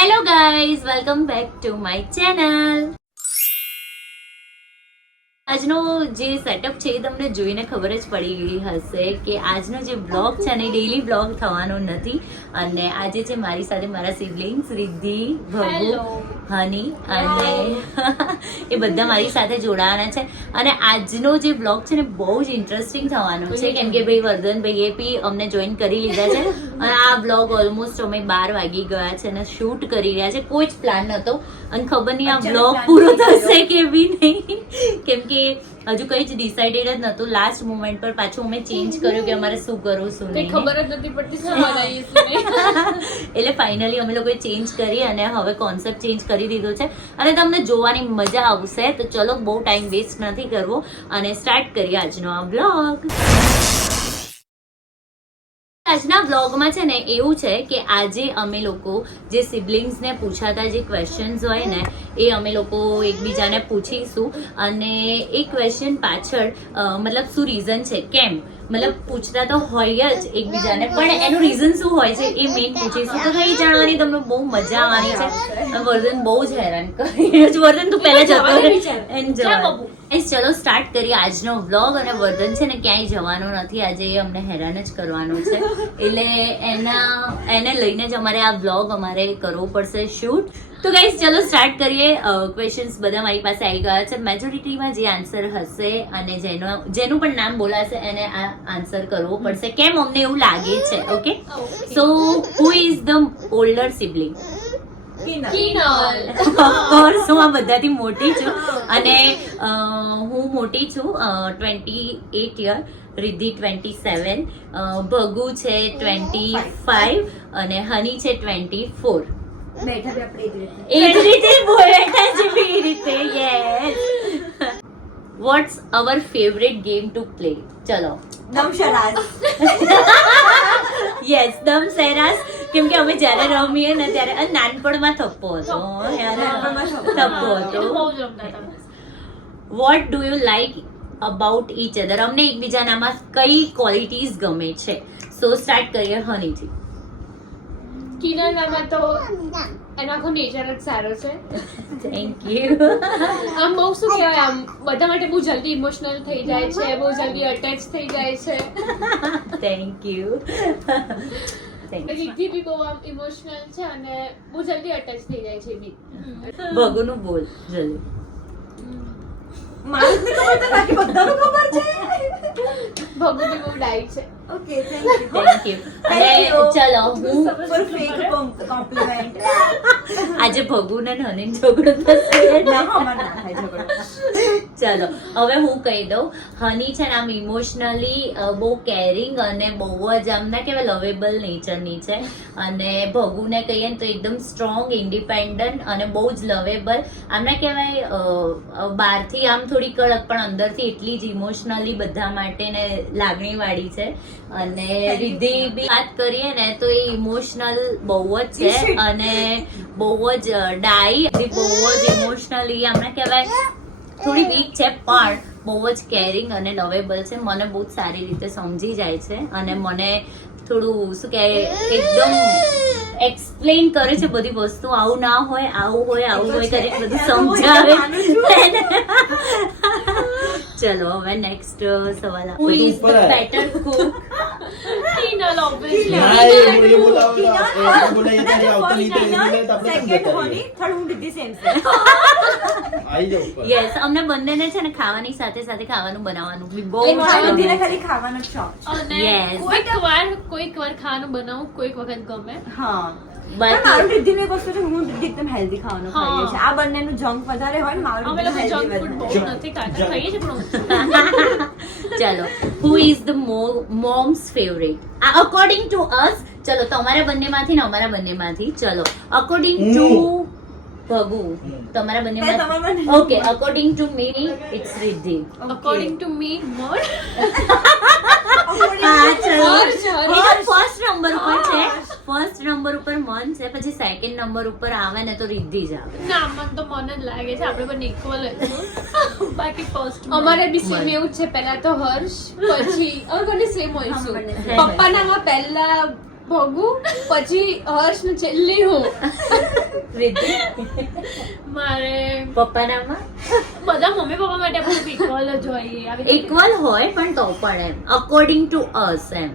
Hello guys, welcome back to my channel. આજનો જે setup છે એ તમને જોઈને ખબર જ પડી ગઈ હશે કે આજનો જે બ્લોગ છે ને ડેઈલી બ્લોગ થવાનો નથી. અને આજે છે મારી સાથે મારા સિબલિંગ્સ રિદ્ધિ, ભગુ, હની અને એ બધા મારી સાથે જોડાવાના છે. અને આજનો જે બ્લોગ છે ને બહુ જ ઇન્ટરેસ્ટિંગ થવાનો છે કેમ કે ભાઈ વર્ધનભાઈએ બી અમને જોઈન કરી લીધા છે. અને આ બ્લોગ ઓલમોસ્ટ અમે 12 વાગી ગયા છે અને શૂટ કરી રહ્યા છે. કોઈ જ પ્લાન નતો અને ખબર નહીં આ બ્લોગ પૂરો થશે કે બી નહીં કેમ કે હજુ કઈ જ ડિસાઇડેડ જ નતું. લાસ્ટ મોમેન્ટ પર પાછું અમે ચેન્જ કર્યું કે અમારે શું કરવું શું નહીં, ખબર જ નથી પડતી. એટલે ફાઇનલી અમે લોકોએ ચેન્જ કરી અને હવે કોન્સેપ્ટ ચેન્જ કરી દીધો છે અને તમને જોવાની મજા આવશે. તો ચલો બહુ ટાઈમ વેસ્ટ નથી કરવો અને સ્ટાર્ટ કરીએ આજનો આ બ્લોગ. આજના બ્લોગમાં છે ને એવું છે કે આજે અમે લોકો જે સિબલિંગ્સને પૂછાતા જે ક્વેશ્ચન્સ હોય ને એ અમે લોકો એકબીજાને પૂછીશું અને એ ક્વેશ્ચન પાછળ મતલબ શું રીઝન છે, કેમ મતલબ પૂછતા તો હોય જ એકબીજાને પણ એનું રીઝન શું હોય છે એ મેઇન પૂછીશું. તો કઈ જાણવાની તમને બહુ મજા આવવાની છે. વર્ધન બહુ જ હેરાન કરી વર્ધન તું પહેલા જતો ચલો સ્ટાર્ટ કરીએ આજનો વ્લોગ. અને વર્ધન છે ને ક્યાંય જવાનો નથી આજે, એ અમને હેરાન જ કરવાનો છે એટલે એને લઈને જ અમારે આ વ્લોગ અમારે કરવો પડશે શૂટ. તો ગાઈઝ ચલો સ્ટાર્ટ કરીએ. ક્વેશ્ચન્સ બધા મારી પાસે આવી ગયા છે. મેજોરિટીમાં જે આન્સર હશે અને જેનું પણ નામ બોલાશે એને આ આન્સર કરવો પડશે કેમ અમને એવું લાગે છે. Okay, so who is the older sibling? Of course હું આ બધાથી મોટી છું અને હું મોટી છું 28 યર, રિદ્ધિ 27, ભગુ છે 25 અને હની છે 24. એ જ રીતે બેઠા છે એ રીતે. Yes. What's our favourite game to play? ચલો દમશરાસ. યસ, દમશરાસ. કેમ કે અમે જ્યારે રમીએ ને ત્યારે નાનપણમાં થપ્પો હતો. થપ્પો હતો. What do you like about each other? અમને એકબીજાનામાં કઈ ક્વોલિટીઝ ગમે છે? સો સ્ટાર્ટ કરીએ હનીથી. કિનાનામાં તો એનો આખો નેચર જ સારો છે. Thank you. આમ બહુ શું કહેવાય, આમ બધા માટે બહુ જલ્દી ઇમોશનલ થઈ જાય છે, બહુ જલ્દી અટેચ થઈ જાય છે. Thank you. રિદ્ધિ બી બહુ આમ ઇમોશનલ છે અને બહુ જલ્દી અટેચ થઈ જાય છે બી. ભગુનું બોલ જલ્દી. માણસને ખબર તો બાકી બધાનું ખબર છે. ભગુ બી બહુ ડાઈ છે. Okay, thank thank you. You. અને ચલો હું સુપર ફેક કોમ્પ્લિમેન્ટ. આજે ભગુ ને હનીન ઝઘડો થશે. ના હમણાં ના થાય ઝઘડો. ચલો હવે હું કહી દઉં. હની છે ને આમ ઇમોશનલી બહુ કેરિંગ અને બહુ જ આમ ના કહેવાય લવેબલ નેચરની છે. અને ભગુને કહીએ ને તો એકદમ સ્ટ્રોંગ, ઇન્ડિપેન્ડન્ટ અને બહુ જ લવેબલ. આમ ના કહેવાય બહારથી આમ થોડી કડક પણ અંદરથી એટલી જ ઇમોશનલી બધા માટે ને લાગણી વાળી છે. અને રિદ્ધિ બી વાત કરીએ ને તો એ ઇમોશનલ બહુ જ છે અને બહુ જ ડાઈ, બહુ જ ઇમોશનલી આમ ના કહેવાય થોડી વીક છે પણ બહુ જ કેરિંગ અને લવેબલ છે. મને બહુ જ સારી રીતે સમજી જાય છે અને મને થોડું શું કહે એકદમ એક્સપ્લેન કરે છે બધી વસ્તુ. આવું ના હોય, આવું હોય, આવું હોય કરીને બધું સમજાવે. ચલો હવે નેક્સ્ટ સવાલ. Who is the better cook? Kinal obviously. Second Honey, third હું રિદ્ધિ સેમ છે. યસ, અમને બંનેને છે ને ખાવાની સાથે સાથે ખાવાનું બનાવવાનું બી બહુ જ રિદ્ધિને ગમે છે. ખાલી ખાવાનો જ શોખ છે. અને Yes. કોઈક વાર ખાવાનું બનાવું, કોઈક વખત ગમે. હા. બાકી- પણ મારું રિદ્ધિનું એક વસ્તુ છે, હું રિદ્ધિ એકદમ હેલ્ધી ખાવાનું ખાઈએ છે. આ બંનેનું જંક વધારે હોય ને, મારું અમે લોકો રિદ્ધિ જંક healthy ફૂડ વધારે. બહુ નથી ખાતા, ખાઈએ છીએ પણ ચલો હુ is the moms favourite according to અસ? ચલો તમારા બંનેમાંથી ને અમારા બંનેમાંથી. ચલો અકોર્ડિંગ ટુ ભગુ, તમારા મેં તમારા બંનેમાંથી. બંને- okay, according to me it's Riddhi. According to me Mor. હા ચલો. હર્ષ, હર્ષ. ફર્સ્ટ નંબર ઉપર છે, ફર્સ્ટ નંબર ઉપર મન છે, પછી સેકન્ડ નંબર ઉપર આવે ને તો રિદ્ધિ જ આવે. ના, મને તો મને જ લાગે છે આપણે બંને ઇક્વલ જ છે. બાકી ફર્સ્ટ અમારે બી સેમ એવું જ છે. પહેલા તો હર્ષ, પછી અમે બંને સેમ હોઈશું. અમે બંને same. પપ્પાનામાં પહેલા ભગુ, પછી હર્ષ ને છેલ્લી હું. રિદ્ધિ મારે પપ્પા નામમાં બધા મમ્મી પપ્પા માટે આપણે ઇક્વલ જ હોય. આવી રીતે. ઇક્વલ હોય પણ તો પણ એમ અકોર્ડિંગ ટુ અસ એમ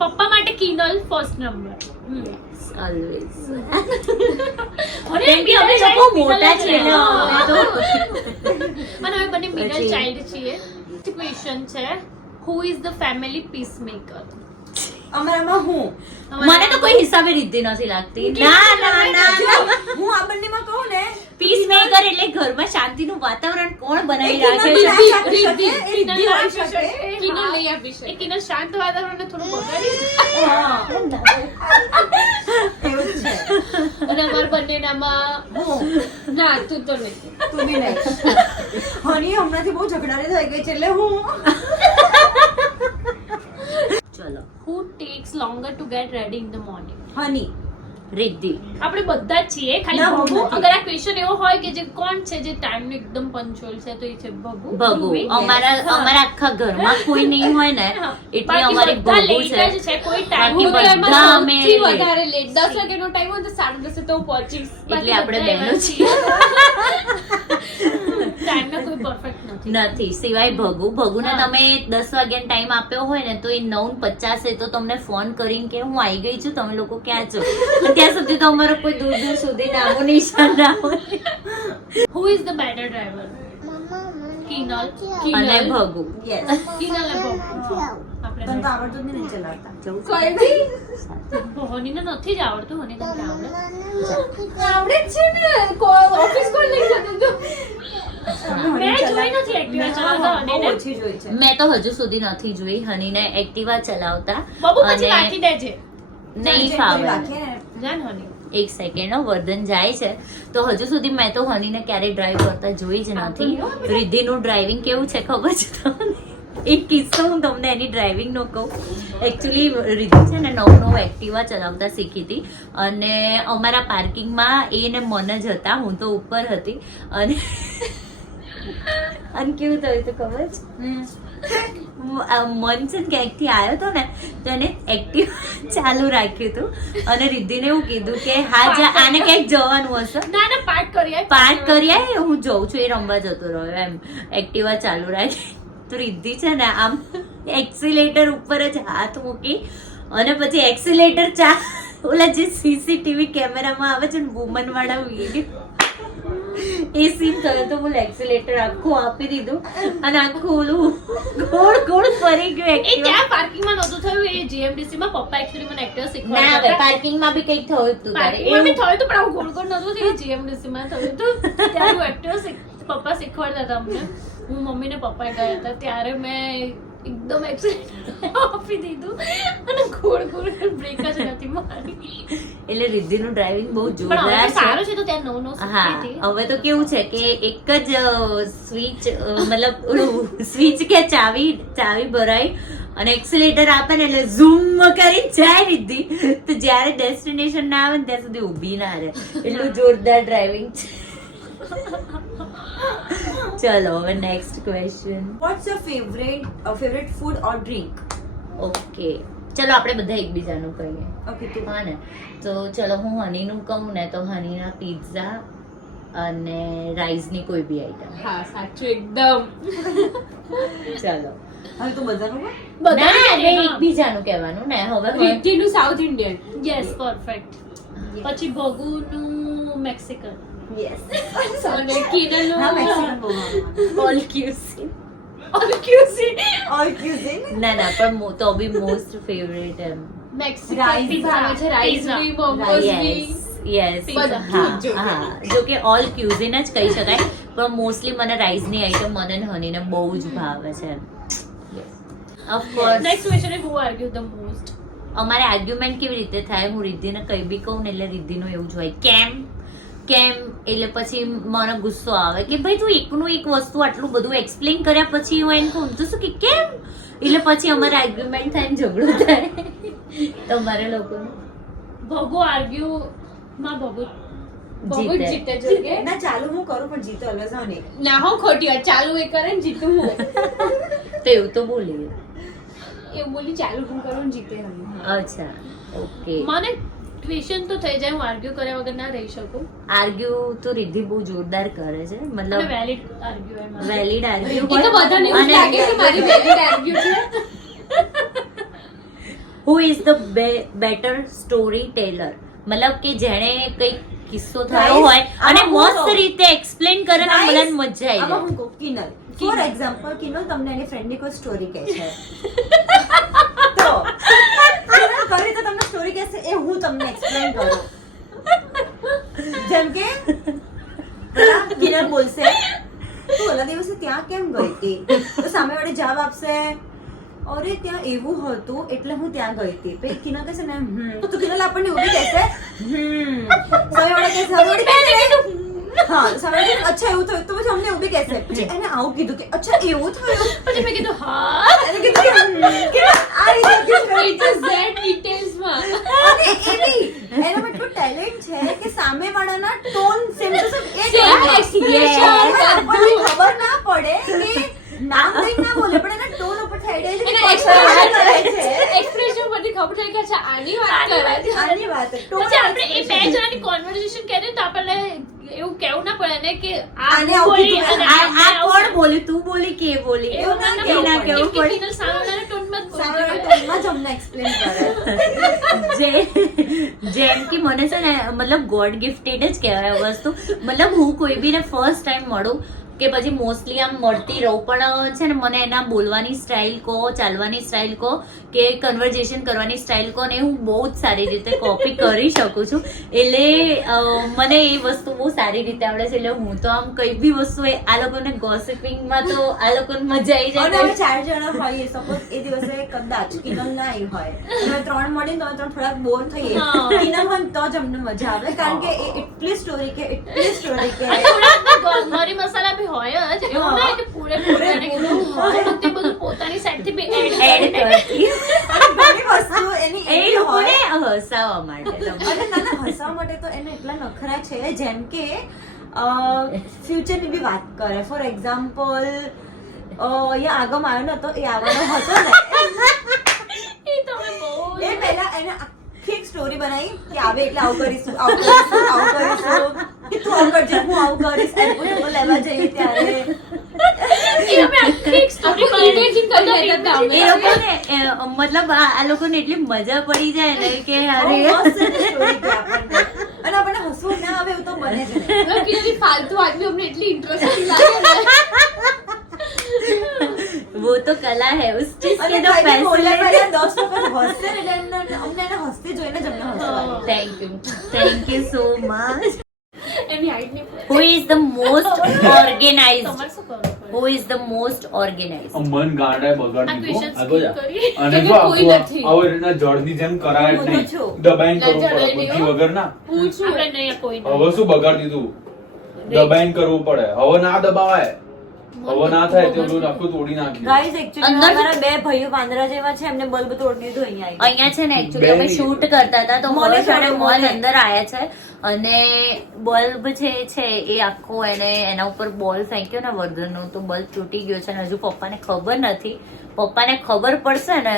પપ્પા માટે કિનલ ફર્સ્ટ નંબર. ઓલવેઝ અને કેમ કે અમે લોકો મોટા છીએ ને હા. અમે તો અને હવે બંને મિડલ પછી- ચાઇલ્ડ છીએ. ક્વેશ્ચન છે, who is the family peace maker? અમારામાં હું મને તો કોઈ હિસાબે રિદ્ધિ નથી લાગતી ના ના ના હું આ બંનેમાં કહું ને પીસ મેકર એટલે ઘરમાં શાંતિનું વાતાવરણ કોણ બનાવી રાખે રિદ્ધિ છે આપી શકે, એ રિદ્ધિ હોઈ શકે. કિનલ નહીં આપી શકે. કિનલ શાંત વાતાવરણને થોડું બગાડી હા, એવું જ છે. અને અમારા બંનેનામાં હું ના તું તો નહીં. તું બી નહીં. હની હમણાંથી બહુ ઝઘડાની થઈ ગઈ છે એટલે હું ચલો Who takes longer to get ready in the morning? હની રિદ્ધિ આપણે બધા જ છીએ, ખાલી ના, હું ભગુ. નથી. અગર આ ક્વેશ્ચન એવો હોય કે જે કોણ છે જે ટાઈમ નું એકદમ પંચુઅલ છે તો એ છે ભગુ. ભગુ ધ્રુવી. અમારા આખા ઘરમાં કોઈ નહીં હોય ને હા. એટલે બાકી અમારી બધા ભગુ late જ છે છે. કોઈ time બાકી હોય તો એમાં બધા અમે સૌથી late. વધારે late. 10 વાગ્યાનો time હોય તો 10:30 તો હું પહોંચીશ. એટલે બાકી આપણે બધા બહેનો એવા છીએ time નો કોઈ perfect નથી. નથી સિવાય ભગુને હા. તમે 10 વાગ્યાનો ટાઈમ આપ્યો હોય ને તો એ 9:50 તો તમને ફોન કરીને કે હું આવી ગઈ છું, તમે લોકો ક્યાં છો? ત્યાં સુધી તો અમારો કોઈ દૂર દૂર સુધી નામો નિશાન ના હોય. Who is the better driver? Kinal. અને કિનલ. ભગુ યસ કિનલ અને ભગુ. આપણે તને તો આવડતું જ નહીં ચલાવતા જવું કોઈ બી ભગુનીને નથી જ આવડતું. મને તને આવડે આવડે જ છે ને. ઓફિસ કોલ લઈ જતું તું. મેં જોઈ નથી Activa ચલાવતા બહુ હનીને. ઓછી જોઈ છે. મેં તો હજુ સુધી નથી જોઈ હનીને એક્ટિવા ચલાવતા બબુ પછી અને રાખી દેજે. નહીં કોઈ ફાવે રાખીએ ને, જાન હની. એક સેકન્ડ વર્ધન જાય છે તો હજુ સુધી મેં તો હનીને ક્યારેય ડ્રાઈવ કરતા જોઈ જ નથી. રિદ્ધિનું ડ્રાઇવિંગ કેવું છે ખબર છે તમને? એક કિસ્સો હું તમને એની ડ્રાઇવિંગ નો કહું. એકચ્યુઅલી રિદ્ધિ છે ને નવું એક્ટિવા ચલાવતા શીખી હતી અને અમારા પાર્કિંગમાં એને મન જ હતા, હું તો ઉપર હતી અને અને કેવું થયું હતું ખબર છે? મન છે ને ક્યાંકથી આવ્યો હતો ને તો એને એક્ટિવ ચાલુ રાખ્યું હતું અને રિદ્ધિને એવું કીધું કે હા આને ક્યાંક જવાનું હશે, ના ના પાર્ક કરી આય. પાર્ક કરી આય, હું જઉં છું. એ રમવા જતો રહ્યો એમ એક્ટિવા ચાલુ રાખી. તો રિદ્ધિ છે ને આમ એક્સિલેટર ઉપર જ હાથ મૂકી અને પછી એક્સિલેટર ઓલા જે સીસીટીવી કેમેરામાં આવે છે ને વુમન વાળા વિડીયો એ સીન થયો તો બોલ એક્સિલેટર આખું આપી દીધું અને આખું ઓલું ગોળ ગોળ ફરી ગયું એ એક્ટિવા. ત્યાં પાર્કિંગમાં નહોતું થયું. એ GMDC માં પપ્પા એકચ્યુઅલી મને એક્ટિવા ના શીખવાડતા હવે હતા. પાર્કિંગમાં બી કંઈક થયું હતું તારે પાર્કિંગમાં બી એવું. થયું હતું પણ આવું ગોળ ગોળ નહોતું થયું. GMDC માં થયું હતું. ત્યારે હું એક્ટિવા પપ્પા શીખવાડતા હતા અમને. હું મમ્મી ને પપ્પા ગયા હતા ત્યારે મેં એકદમ એક્સિલેટર આપી દીધું અને ગોળ ગોળ બ્રેક જ નથી મારી. એટલે રિદ્ધિનું ડ્રાઇવિંગ બહુ પણ હવે જોરદાર તો છે. સારું છે તો ત્યાં નવું નવું હા શીખી હતી. હવે તો કેવું છે કે એક જ સ્વિચ મતલબ ઓલું સ્વિચ કે ચાવી ભરાય અને એક્સિલેટર આપે ને એટલે ઝૂમ કરી જાય રિદ્ધિ તો જ્યારે ડેસ્ટિનેશન ના આવે ને ત્યાં સુધી ઊભી ના રહે. એટલું જોરદાર ડ્રાઇવિંગ છે. ચલો હવે next question. What's your favorite food or drink? Okay ચલો આપણે બધા એકબીજાનું કહીએ. Okay, તું. હા ને તો ચલો હું હનીનું કહું ને તો હનીના પિઝા અને રાઈસની કોઈ બી આઈટમ. હા સાચું એકદમ. ચલો હવે તું બધાનું બોલ. ના બધા હવે એકબીજાનું કહેવાનું ને હવે રિદ્ધિનું સાઉથ ઇન્ડિયન. Yes perfect. પછી ભગુનું મેક્સિકન. Yes. અને કિનલનું હા, Mexican બહુ ભાવે. All cuisine. All cuisine. All cuisine. ના ના પણ તો બી મોસ્ટ ફેવરેટ એમ. Mexican Rice. પિઝા આવે છે. Rice Pizza. બી મોમોસ બી. યસ બધું હા જ જોકે. હા જો કે ઓલ ક્યુઝિન જ કહી શકાય પણ મોસ્ટલી મને રાઈસની આઈટમ મને ને હનીને બહુ જ ભાવે છે. Of course next question is who argue the most. અમારે આર્ગ્યુમેન્ટ કેવી રીતે થાય, હું રિદ્ધિને કંઈ બી કહું ને એટલે રિદ્ધિનું એવું જ હોય કેમ એટલે પછી મને ગુસ્સો આવે કે ભાઈ તું એકનું એક વસ્તુ આટલું બધું એક્સપ્લેન કર્યા પછી હું એને કહું તો શું કે કેમ, એટલે પછી અમારે આર્ગ્યુમેન્ટ થાય ને ઝઘડો થાય. તમારે લોકોનું ભગુ આર્ગ્યુ માં ભગુ જીતે. જીતે જોઈએ. ના ચાલુ હું કરું પણ જીતો અલગ જાવ નહીં. ના હો ખોટી વાત. ચાલુ એ કરે ને જીતું હું. તો એવું તો બોલીએ. એવું બોલી ચાલુ હું કરું ને જીતે રમી. અચ્છા ઓકે. મને ક્વેશ્ચન તો થઈ જાય, હું આર્ગ્યુ કર્યા વગર ના રહી શકું. આર્ગ્યુ તો રિદ્ધિ બહુ જોરદાર કરે છે, અને મતલબ વેલિડ આર્ગ્યુ એમાં. વેલિડ આર્ગ્યુ એ તો બધાને એવું લાગે કે મારી વેલિડ આર્ગ્યુ છે. Who is the better story teller, મતલબ કે જેણે કઈ કિસ્સો થયો Guys, હોય અને આમાં હું મસ્ત કહું. રીતે એક્સપ્લેન કરે ને Guys, બધાને મજા આવી આમાં જાય. હું કહું, કિનલ ફોર એક્ઝામ્પલ, કિનલ તમને એની ફ્રેન્ડની કોઈ સ્ટોરી કહે છે તો કિનલ કરી તો તમને સ્ટોરી કહેશે, એ હું તમને એક્સપ્લેન કરું. જેમ કે પેલા કિનલ બોલશે તું ઓલા દિવસે ત્યાં કેમ ગઈ હતી, તો સામેવાળી જવાબ આપશે અરે ત્યાં એવું હતું એટલે હું ત્યાં ગઈ હતી. પછી કિનલ કહેશે ને તો કિનલ આપણને ઊભી કહેશે સામેવાળા કહેશે હા સામેવાળા અચ્છા એવું થયું, તો પછી અમને ઊભી કહેશે. પછી એને આવું કીધું કે અચ્છા એવું થયું, પછી મેં કીધું હા, એને કીધું કે આ રીતે it is that details માં. અને એ બી એનામાં એટલું ટેલેન્ટ છે કે સામેવાળાના ટોન સેમ ટુ સેમ એ જ Same હોય. expression, અને આપણને ખબર ના પડે કે નામ લઈને ના બોલે પણ એના ટોન ઉપરથી આઈડિયા છે કે એના પછાડી કરે છે. expression પરથી ખબર થાય કે અચ્છા આની વાત કરે છે. આની વાત ટોન પછી આપણે એ બે જણાની કોન્વર્સેશન કરીએ ને તો આપણને એવું કહેવું ના પડે ને કે આ આને હું આવું બોલી કીધું, અને આ આને આ આવું કોણ બોલ્યું, તું બોલી કે બોલી, એવું ના એ કહેવું ના પડે. કહેવું પડે. કિનલ સામેવાળાના ટોનમાં જ બોલતી સામેવાળા હોય. ટોનમાં જ અમને એક્સપ્લેન કરે. જેમ કે મને છે ને મતલબ ગોડ ગિફ્ટેડ જ કહેવાય આ વસ્તુ. મતલબ હું કોઈ બીને ફર્સ્ટ ટાઈમ મળું કે પછી મોસ્ટલી આમ મળતી રહું પણ છે ને મને એના બોલવાની સ્ટાઇલ કહો, ચાલવાની સ્ટાઇલ કહો કે કન્વર્ઝેશન કરવાની સ્ટાઇલ કહો ને હું બહુ જ સારી રીતે કોપી કરી શકું છું. એટલે મને એ વસ્તુ બહુ સારી રીતે આવડે છે. એટલે હું તો આમ કઈ બી વસ્તુ એ આ લોકોને ગોસિપિંગમાં તો આ લોકોને મજા આવી અને જાય. અમે 4 જણા હોઈએ, સપોઝ એ દિવસે કદાચ કિનલ ના આવી હોય, અમે 3 મળીને તો અમે 3 થોડાક બોર થઈએ. હા. કિનલ હોય ને તો જ અમને મજા આવે કારણ કે એ એટલી સ્ટોરી કે અને થોડાક મરી મસાલા બી હોય જ, એવું નહીં કે પૂરેપૂરું એને કીધું. થોડુંક તે બધું પોતાની સાઈડથી બી એડ એડ કરતી ઘણી વસ્તુ એની એ એવી લોકોને હોય. હસાવવા માટે તમે. અને નાના હસવા માટે તો એને એટલા નખરા છે, જેમ કે ફ્યુચરની બી વાત કરે. ફોર એક્ઝામ્પલ અહીંયા આગમ આવ્યો નતો, એ આવવાનો હતો ને, એ તમે બહુ એ પહેલા એને આખી એક સ્ટોરી બનાવી કે આવે એટલે આવું કરીશું, આવું કરીશું, આવું કરીશું, કે તું આવું કરજે, હું આવું કરીશ, એલ્બો લેવા જઈએ ત્યારે. એ અમે આખી એક story imagine કરી લેતા હતા અમે. એ લોકોને મતલબ આ લોકોને એટલી મજા પડી જાય ને કે બહુ અરે મસ્ત story કે આપણને. અને આપણને હસવું ના આવે એવું તો બને જ નહીં. મતલબ કે એની ફાલતુ આદમી અમને એટલી ઇન્ટરેસ્ટિંગ લાગે ને. वो तो कला है उस चीज के અને तो કઈ બી બોલે फैसले. પહેલા 10 વખત હસશે ને એટલે અમને એને હસતી જોઈને જ અમને હસવું આવે. Thank you so much. Any height ની Who is the most organized? તમારે શું કરવું પડે? Who is the most organized? મન ગાંડા આ બગાડી question દીધું. skip કરીએ. અને કેમ જો કે કોઈ નથી. આવું રીતના જળની જેમ કરાય જ હું નહીં. છું. દબાઈને કરવું પડે લજડાઈ બુદ્ધિ નહીં હો. વગર ના. પૂછું આપણે નહીં કોઈ નહીં. હવે શું બગાડી દીધું? દબાઈને કરવું પડે. હવે ના દબાવાય. હવે ના થાય તો ઓલું આખું તોડી નાખ્યું. ગાઈઝ એકચ્યુઅલી અંદર- અમારા બે ભાઈઓ પાંદડા જેવા છે, એમને બલ્બ તોડી દીધું અહીંયા આવીને. અહીંયા છે ને એકચ્યુઅલી અમે બેની. શૂટ કરતા હતા તો મોલે મોલ ચડે, મોલ મોલે. અંદર આયા છે અને બલ્બ છે એ આખો એને એના ઉપર બોલ ફેંક્યો ને વર્ધનનો તો બલ્બ તૂટી ગયો છે અને હજુ પપ્પાને ખબર નથી. પપ્પાને ખબર પડશે ને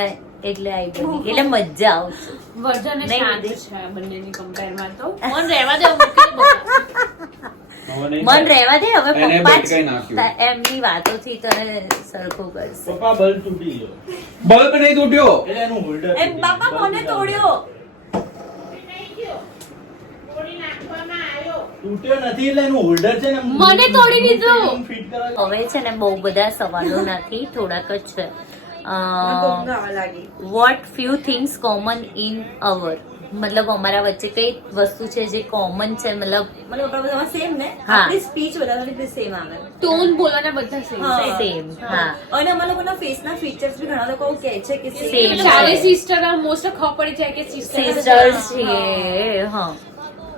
એટલે આવી ગઈ એટલે મજા આવશે. વર્ધન નહીં, શાંત નહીં. છે બંનેની કમ્પેરમાં તો મન રહેવા દે મૂકી દે બધા. હવે નહીં મન થાય. રહેવા દે હવે એને પપ્પા ભટકાઈ નાખ્યું. જ એમની વાતોથી તને સરખું કરશે. પપ્પા બલ્બ તૂટી ગયો બલ્બ નહીં તૂટ્યો. એટલે એનું હોલ્ડર એ બાપા કોને તોડ્યો? તૂટ્યો નથી એટલે એનું હોલ્ડર છે ને મને તોડી દીધું. ફિટ કરવા હવે છે ને બહુ બધા સવાલો નથી થોડાક જ છે. ઊંઘ આવવા લાગી. What few things common in our, મતલબ અમારા વચ્ચે કઈ વસ્તુ છે જે કોમન છે, મતલબ મતલબ આપણા બધામાં સેમ ને? હા. આપણી સ્પીચ બધાની રીતે સેમ આવે. ટોન બોલવાના બધા same. હા. સેમ. હા અને અમારા લોકોના ફેસના ફીચર્સ બી ઘણા લોકો કહે છે કે Same. same. ચારે સિસ્ટર મોસ્ટ ખબર પડી જાય કે સિસ્ટર સિસ્ટર્સ છીએ. હા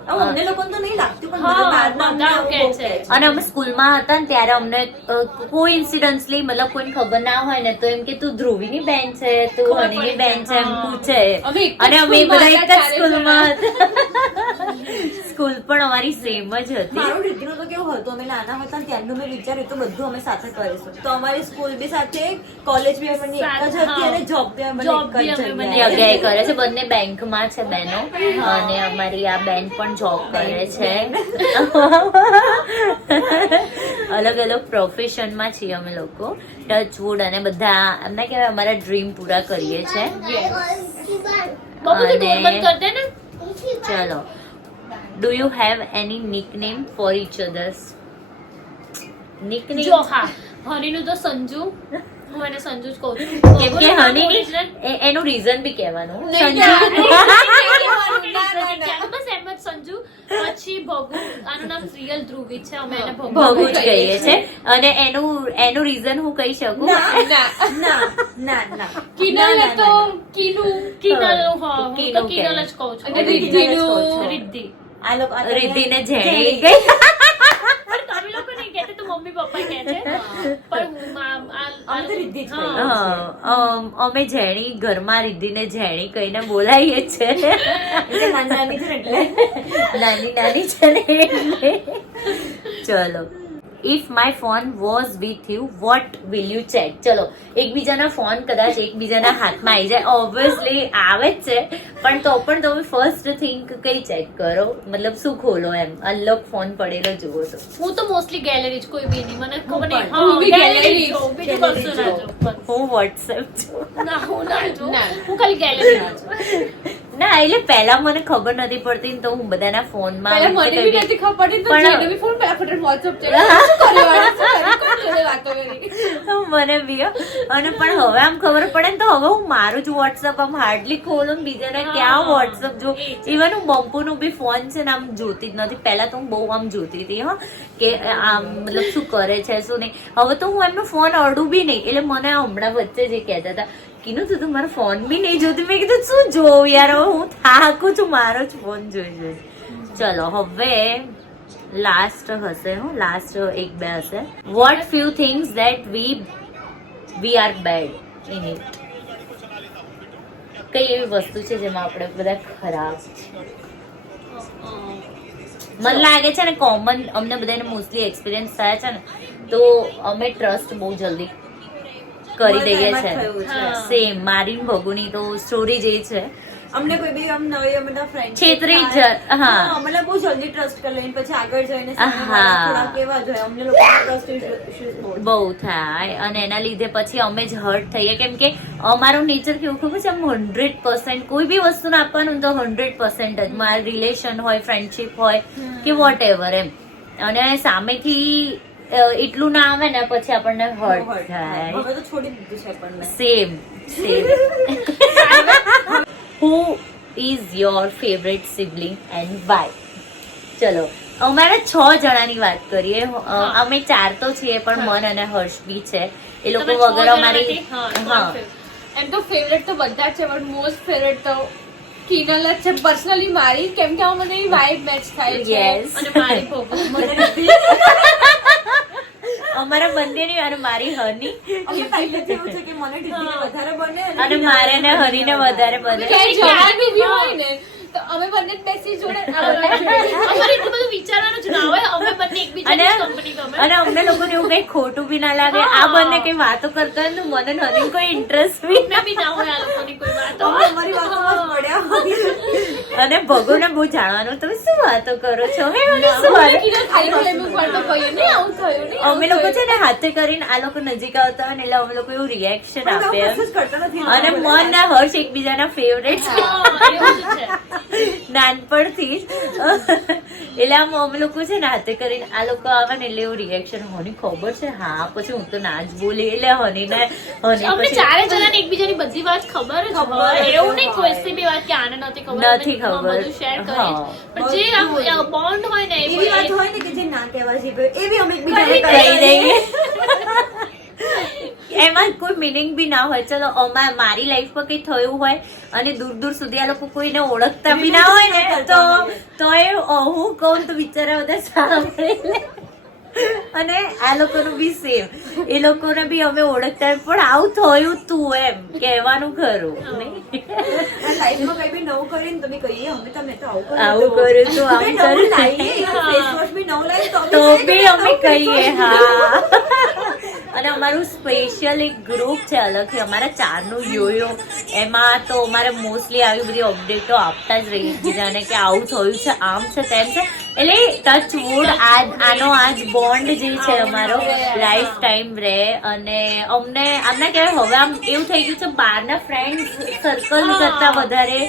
હવે અમને લોકોને તો નહીં લાગતું પણ હા, બધા બહારના અમને બધા આવું કહે બહુ છે. કહે છે. અને અમે સ્કૂલમાં હતા ને ત્યારે અમને કોઇન્સિડન્સલી મતલબ કોઈને ખબર ના હોય ને તો એમ કે તું ધ્રુવીની બેન છે, તું ખબર હનીની પડી બેન છે, એમ જાય. પૂછે. અમે એક જ અને અમે સ્કૂલમાં બધા એક જ હતા, ચારે સ્કૂલમાં હતા. સ્કૂલ પણ અમારી સેમ જ હતી. મારું રીતિનું તો કેવું હતું, અમે નાના હતા ને ત્યારનું મેં વિચાર્યું તો બધું અમે સાથે કરીશું. તો અમારી સ્કૂલ બી સાથે, કોલેજ બી અમારી એક જ હતી અને જોબ બી Job અમારી બી એક જ અમે જગ્યાએ. જગ્યાએ કરે છે, બંને બેંકમાં છે બેનો, અને અમારી આ બેન પણ જોબ કરે છે. અલગ અલગ પ્રોફેશનમાં છીએ અમે લોકો, ટચવુડ, અને બધા એમને કહેવાય અમારા ડ્રીમ પૂરા કરીએ છે. બબુ તું ડોર બંધ કર દે ને. ચલો, do you have any નિકનેમ for each others? નિકનેમ જો હા, હનીનું તો સંજુ, હું એને સંજુ જ કહું છું. કેમ કે હની એનું રીઝન બી કહેવાનું. નહીં, સંજુ. બસ એમ જ સંજુ, પછી ભગુ, આનું નામ રિયલ ધ્રુવી છે, અમે એને ભગુ ભગુ જ કહીએ છે, અને એનું રીઝન હું કહી શકું. ના ના ના કિનલ તો કિનલ, હા, હું તો કિનુ કિનલ કહે. જ કહું છું. અને રિદ્ધિનું. રિદ્ધિ. આ લોકો આ રિદ્ધિને જેણે જેણી ગઈ. પણ તમે લોકો નહીં કહેતા, તો મમ્મી પપ્પા કહે છે. પણ હું અમે તો રિદ્ધિ જ હા. હા, અમે જેણી ઘરમાં રિદ્ધિને જેણી કહીને બોલાવીએ છે. એટલે નાની નાની છે ને એટલે નાની નાની છે ને એટલે. ચલો, if my phone was with you what will you check? ચલો, એકબીજાના ફોન કદાચ એકબીજાના હાથમાં આવી જાય, ઓબ્વિયસલી આવે જ છે, પણ તો પણ તમે ફર્સ્ટ થિંક કઈ ચેક કરો, મતલબ શું ખોલો એમ? અનલોક ફોન પડેલો જુઓ તો. હું તો મોસ્ટલી ગેલેરી જ, કોઈ બી નહીં, મને ખબર નહીં. હું હા, બી ગેલેરી gallery જોઉં, બીજું gallery કશું ના જોઉં. જોઉં, બસ. હું વોટ્સએપ છું. ના, હું ના જોઉં. હું ખાલી ગેલેરી ના જોઉં. ના, એટલે પહેલા મને ખબર નથી પડતી ને, તો હું બધાના ફોનમાં પહેલા મને બી કઈ- નથી ખબર પડતી, તો પણ- જેને બી ફોન પહેલા ફટાફટ WhatsApp ચેક કર્યો. શું કર્યું? કોણ જોડે વાતો કરી? મને બી હો. અને પણ હવે આમ ખબર પડે ને, તો હવે હું મારું જ વોટ્સઅપ આમ હાર્ડલી ખોલું ને બીજાને ક્યાં વોટ્સઅપ જો. ઇવન હું બંપુનું બી ફોન છે ને આમ જોતી જ નથી. પહેલા તો હું બહુ આમ જોતી હતી, હા, કે આમ મતલબ શું કરે છે શું નહીં. હવે તો હું એમનો ફોન અડું બી નહીં. એટલે મને હમણાં વચ્ચે જે કહેતા હતા, કીધું તું મારો ફોન બી નહીં જોતી. મેં કીધું શું જોઉં યાર, હવે હું થાકું છું મારો જ ફોન જોઈ. ચલો, હવે લાસ્ટ હશે, હું લાસ્ટ એક બે હશે. What few things that we are bad in it? કઈ એવી વસ્તુ છે જેમાં આપણે બધા ખરાબ છીએ? મને લાગે છે ને કોમન અમને બધાને મોસ્ટલી એક્સપિરિયન્સ થયા છે ને, તો અમે ટ્રસ્ટ બહુ જલ્દી કરી મને દઈએ એમ જ છે. થયું છે. સેમ મારી ને ભગુની તો સ્ટોરી જે છે, અમને કોઈ બી આમ નવી બધા ફ્રેન્ડ છેતરી જ, હા. મતલબ બહુ જલ્દી ટ્રસ્ટ કરી લઈને પછી આગળ જઈને હા. સામેવાળા થોડા કેવા જ હોય. અમને લોકો ટ્રસ્ટ ઇશ્યુઝ બહુ થાય, અને એના લીધે પછી અમે જ હર્ટ થઈએ. કેમ કે અમારું નેચર કેવું ખબર છે, આમ 100% કોઈ બી વસ્તુને આપવાનું તો 100% જ. મારું રિલેશન હોય, ફ્રેન્ડશિપ હોય કે વોટ એવર એમ, અને સામેથી એટલું ના આવે ને પછી આપણને હર્ટ થાય. હવે તો છોડી દીધું છે પણ મેં. Same. Who is your favourite sibling and why? ચલો, અમારા 6 જણાની વાત કરીએ. અમે 4 તો છીએ, પણ મન અને હર્ષ બી છે. એ લોકો તમે છ વગર અમારી જણાથી? હા, હા, એમ તો ફેવરેટ તો બધા જ છે, પણ મોસ્ટ ફેવરેટ તો કિનલ જ છે પર્સનલી મારી, કેમ કે આમાં મને વાઇબ મેચ થાય છે. Yes. અને મારી ભગુ. મને નથી. અમારા બંનેની અને મારી હની, અમને પહેલેથી એવું છે કે મને ઢીંગલીને વધારે બને અને મારે ને હરીને વધારે બને. ક્યાંય જવાનું બી હોય ને તો અમે બંને જ બેસી જોડે અમારે એટલું બધું વિચારવાનું જ ના હોય, અમે બંને એકબીજાની કંપની ગમે. અને અમને લોકોને એવું કઈ ખોટું બી ના લાગે. આ બંને કઈ વાતો કરતા હોય તો મને ને હની કોઈ ઇન્ટરેસ્ટ બી અમને બી ના હોય આ લોકોની કોઈ વાત. અમે અમારી વાતોમાં જ પડ્યા. અને ભગોને બહુ જાણવાનું, તમે શું વાતો કરો છો? હે હની, શું વાતો? કિનલ ખાલી અમુક વાર તો કહીએ નહીં આવું થયું નહીં અમે લોકો છે ને હાથે કરીને આ લોકો નજીક આવતા હોય ને એટલે અમે લોકો એવું રિએક્શન આપે એમ. કશું જ કરતા નથી. અને મન ને હર્ષ એકબીજાના ફેવરેટ છે હા, એવું જ છે. નાનપણથી જ. એટલે આમ અમે લોકો છે ને હાથે કરીને આ લોકો આવે ને એટલે એવું રિએક્શન, હની ખબર છે? હા, પછી હું તો ના જ બોલી. એટલે હની અમને પછી ચારે જણાને એકબીજાની બધી વાત ખબર જ હોય. એવું નહીં કોઈ સી બી વાત કે આને નથી ખબર, નથી અમે ખબર. બધું શેર કરીએ હા. જ. પણ જે આમ બોન્ડ હોય ને એવી વાત એ હોય ને કે જે ના કહેવા જેવી હોય, એ બી અમે એકબીજાને કહી કહી દઈએ. એમાં કોઈ મિનિંગ બી ના હોય. ચલો, મારી લાઈફમાં કઈ થયું હોય અને દૂર દૂર સુધી આ લોકો કોઈને ઓળખતા બી ના હોય ને, તો એ હું કહું તો બિચારા બધા સાંભળે લે. અને આ લોકોનું બી સેમ, એ લોકોને બી અમે ઓળખતા હોય, પણ આવું થયું તું એમ કહેવાનું ખરું નહીં. લાઈફમાં કઈ બી નવું કરીને તમે કહીએ અમે તમે તો આવું આવું કર્યું તું, આમ નવું કર્યું. લાવીએ, face wash બી 9 લાઈન તો બી અમે કહીએ હા. અને અમારું સ્પેશિયલ એક ગ્રુપ છે અલગથી અમારા 4નું યોયો, એમાં તો અમારે મોસ્ટલી આવી બધી અપડેટો આપતા જ રહીએ એકબીજાને કે આવું થયું છે, આમ છે, તેમ છે. એટલે ટચ વુડ આનો આજ બોન્ડ જે છે અમારો લાઈફ ટાઈમ રહે. અને અમને આમને કહેવાય હવે આમ એવું થઈ ગયું છે બહારના ફ્રેન્ડ સર્કલ કરતા વધારે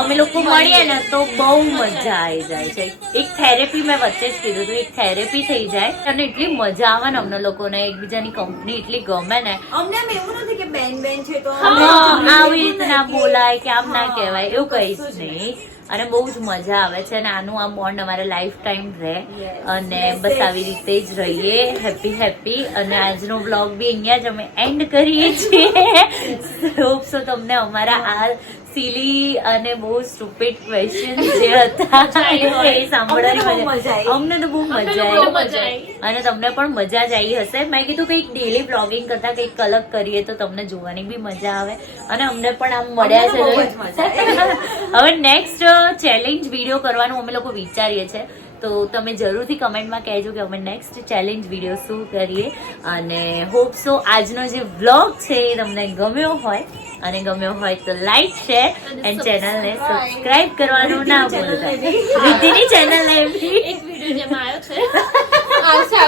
અમે લોકો મળીએ ને તો બહુ મજા આવી જાય છે. એક થેરેપી મેં વચ્ચે જ કીધું હતું, એક થેરેપી થઈ જાય અને એટલી મજા આવે ને અમને લોકોને, એકબીજાની કંપની એટલી ગમે ને. અમને એમ એવું નથી કે બેન છે તો આવી રીતે ના બોલાય કે આમ ના કહેવાય એવું કઈ જ નહીં. અને બહુ જ મજા આવે છે અને આનું આ બોન્ડ અમારે લાઈફ ટાઈમ રહે. અને બસ આવી રીતે જ રહીએ હેપી હેપી. અને આજનો વ્લોગ બી અહીંયા જ અમે એન્ડ કરીએ છીએ. હોપ સો તમને અમારા આ સિલી અને બહુ સ્ટુપિડ ક્વેશ્ચન જે હતા એ સાંભળવાની મજા આવી. અમને તો બહુ મજા આવી અને તમને પણ મજા જ આવી હશે. મેં કીધું કંઈક ડેલી બ્લોગિંગ કરતા કંઈક અલગ કરીએ તો તમને જોવાની બી મજા આવે અને અમને પણ આમ મળ્યા છે. હવે નેક્સ્ટ ચેલેન્જ વિડીયો કરવાનું અમે લોકો વિચારીએ છીએ, તો તમે જરૂરથી કમેન્ટમાં કહેજો કે અમે નેક્સ્ટ ચેલેન્જ વિડીયો શું કરીએ. અને હોપ સો આજનો જે વ્લોગ છે એ તમને ગમ્યો હોય, અને ગમ્યો હોય તો લાઈક શેર એન્ડ ચેનલને સબસ્ક્રાઇબ કરવાનું ના ભૂલતા. રિદ્ધિની ચેનલને બી એક વિડીયો જેમાં આવ્યો છે આવશે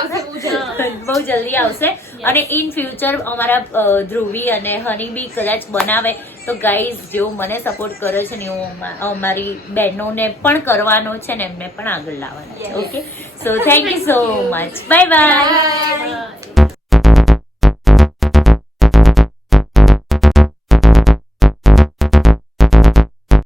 બહુ જલ્દી આવશે. અને ઇન ફ્યુચર અમારા ધ્રુવી અને હની બી કદાચ બનાવે તો ગાઈઝ જેવું મને સપોર્ટ કર્યો છે ને એવું અમારી બહેનોને પણ કરવાનો છે ને એમને પણ આગળ લાવવાના છે. Okay, so thank you so much. Bye bye.